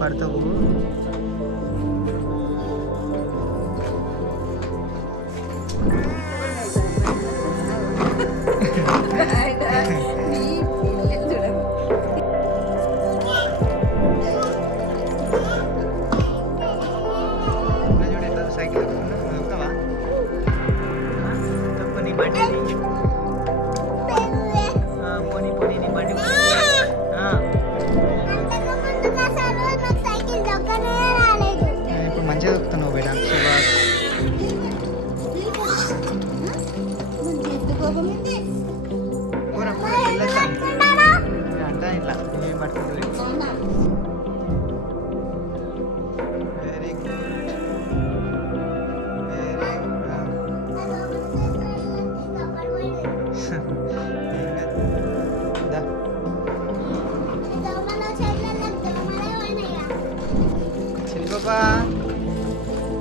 పడతావు. సైకిల్ వెళ్తావా? నీ బండి పోనీ పోనీ నీ బండి ఇప్పుడు మంచిగా దొక్కుతున్నావు బేట. అంటా ఇట్లా ఏం పడుతుంది. వెరీ గుడ్ వెరీ చిలి పాపా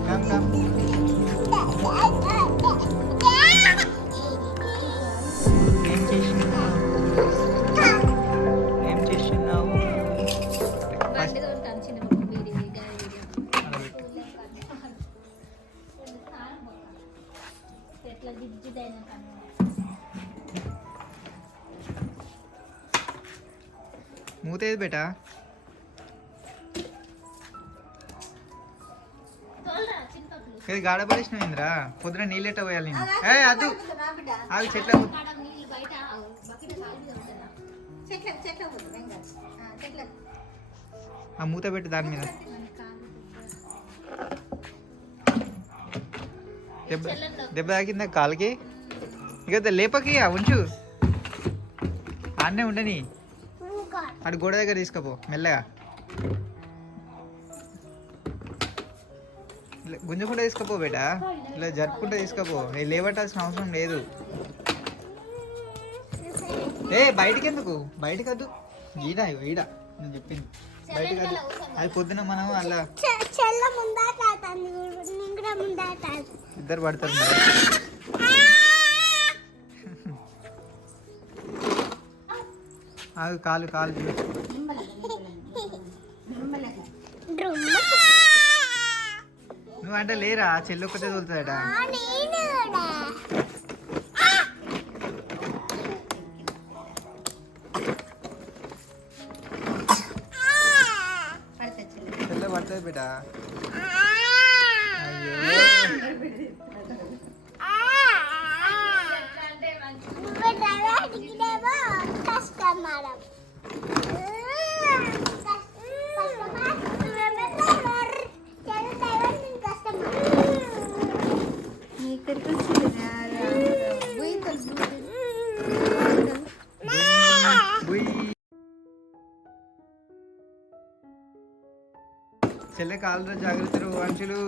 కమ్ కమ్. ఏం చేసినావు? ఏం చేసినావు? మూతేది బేటా? ఇది గాడ పడేసినావు ఇంద్రా. పొద్దున నీళ్ళెట్ట పోయాలి నేను. అదు ఆగు చెట్ల ఆ మూత పెట్టి దాని మీద. దెబ్బ తాకిందా కాలుకి? ఇక లేపకి ఉంచు, ఆడనే ఉండని. అటు గోడ దగ్గర తీసుకపో మెల్లగా. గుంజకుండా తీసుకపో బేటా, ఇలా జరుపుకుంటూ తీసుకపో. లేవటాల్సిన అవసరం లేదు. బయటికి ఎందుకు? బయటకు వద్దు. ఈడ ఈడ నేను చెప్పింది బయటకు వద్దు. అది పొద్దున మనం అలా ఇద్దరు పడతారు. ఆగు కాలు కాలు నువ్వు అంటే లేరా? చెల్లి ఒక్కటే తోలుతుందట. చెల్లె పడుతుంది బిడ్డ. అయ్యో చెల్లె కాళ్ళ జాగ్రత్తలు మనుషులు.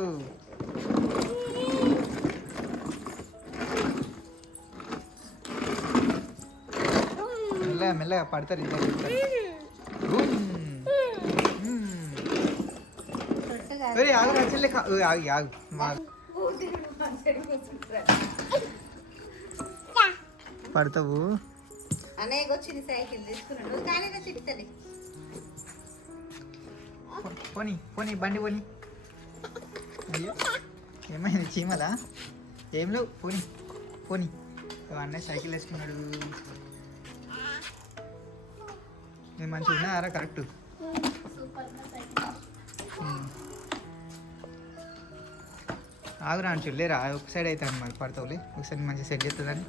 మెల్లగా మెల్లగా పడతారు ఇద్దరు. ఆగు చెల్లె ఆగి ఆగు. పడతావు. పోనీ పోనీ బండి పోనీ. అయ్యో ఏమైంది? చీమలా? ఏం లేవు. పోనీ పోనీ. అన్నయ్య సైకిల్ వేసుకున్నాడు. నేను మంచిగా ఉన్నారా? కరెక్ట్. ఆగురా అని చూడలేరా? ఒక సైడ్ అవుతాను మరి పడతావులే. ఒకసారి మంచిగా సెట్ చేస్తుందని.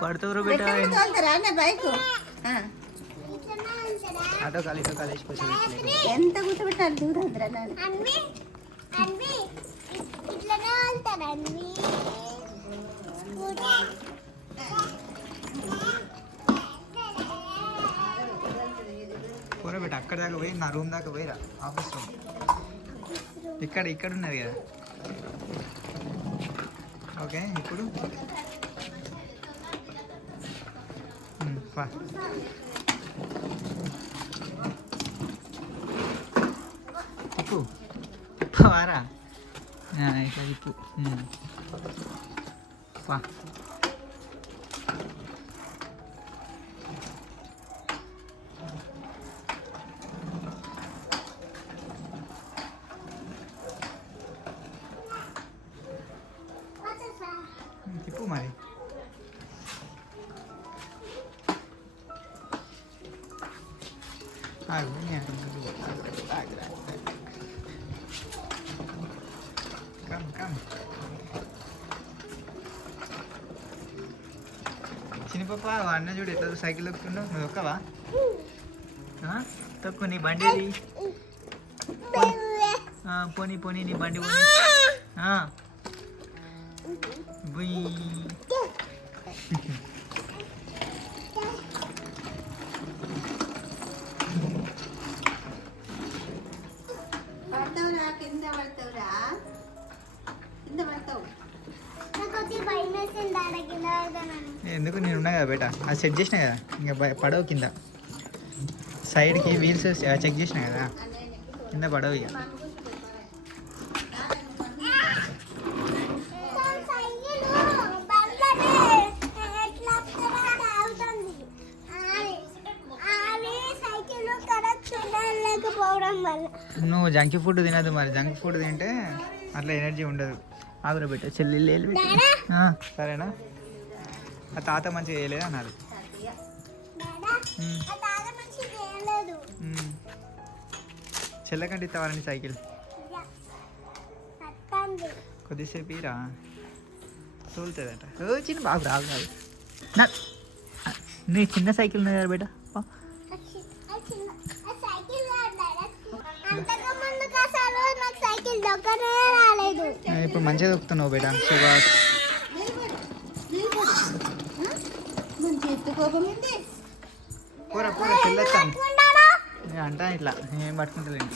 పడతారు బేట. ఆటో కాలు ఇటో కాలు వేసిపోయి ఎంత కూర్చోబెట్టాలి? దూరం పోరా బేట. అక్కడ దాకా పోయి నా రూమ్ దాకా పోయిరా. ఆఫీస్ రూమ్ ఇక్కడ ఇక్కడ ఉన్నది కదా. ఓకే ఇప్పుడు వా. తిప్పు తిప్పవారా ఇట్లా తిప్పు. వా. తిప్పు మరి. చిన్నపాప అన్న చూడు ఎట్లా సైకిల్ తొక్కుతుండవు. నువ్వు తొక్కవా? తొక్కు నీ బండి ఏది? పోనీ పోనీ నీ బండి పోనీ. బుయ్. పడతావురా, కింద పడతావురా, కింద పడతావు. ఎందుకు నేను ఉన్నా కదా బేట, అది సెట్ చేసినా కదా, ఇంకా పడవు కింద. సైడ్కి వీల్స్ చెక్ చేసినా కదా, కింద పడవు ఇక. నువ్వు జంక్ ఫుడ్ తినదు మరి, జంక్ ఫుడ్ తింటే అట్లా ఎనర్జీ ఉండదు. ఆగురా పెట్ట చెల్లి. సరేనా? ఆ తాత మంచిగా చేయలేదు అన్నారు. చెల్లకంటే ఇస్తావారండి సైకిల్? కొద్దిసేపు ఇరా, తోలుతుందట. ఓ చిన్న బాబు రాదు రాదు. నీ చిన్న సైకిల్ ఉన్నది కదా బేట. ఇప్పుడు మంచిగా దొక్కుతున్నావు బేట. సుభాష్ పూరా పూరా చెల్లెత్తాను అంటా ఇట్లా ఏం పట్టుకుంటలేండి.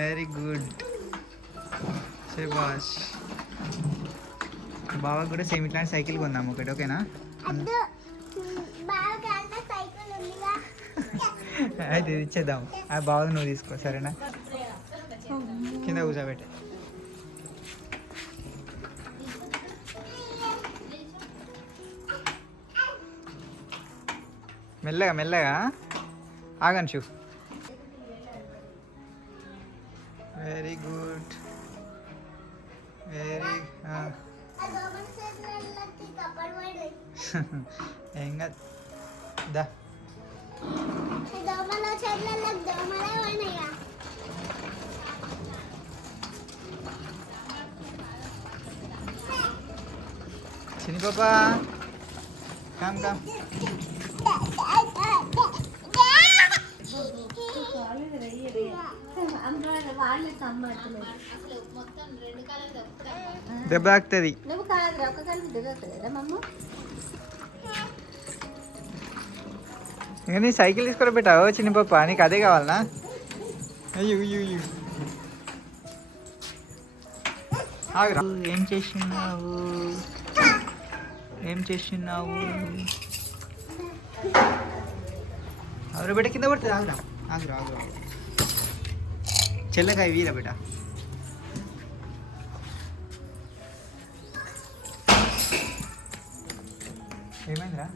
Very good Subhash. బాబాకి కూడా సేమ్ ఇట్లాంటి సైకిల్ కొందాము ఒకటి, ఓకేనా? అయితే ఇచ్చేద్దాం. ఆ బాగా నువ్వు తీసుకో, సరేనా? కింద కూర్చోబెట్టి మెల్లగా మెల్లగా ఆగను షూ. Very good very. ఏం కాదు దా. చిన్ని పాప కమ్ కమ్. దెబ్బ తాకుతుంది. ఇంకా నీ సైకిల్ తీసుకొని పెట్టావు చిన్న పాప, నీకు అదే కావాలనా? అయ్యో ఏం చేస్తున్నావు? ఏం చేస్తున్నావు? ఆగురా బిడ్డ, కింద పడుతుంది. ఆగురా ఆగురా ఆగురా. చెల్లకాయ వీరా బిడ్డ. ఏమైందిరా?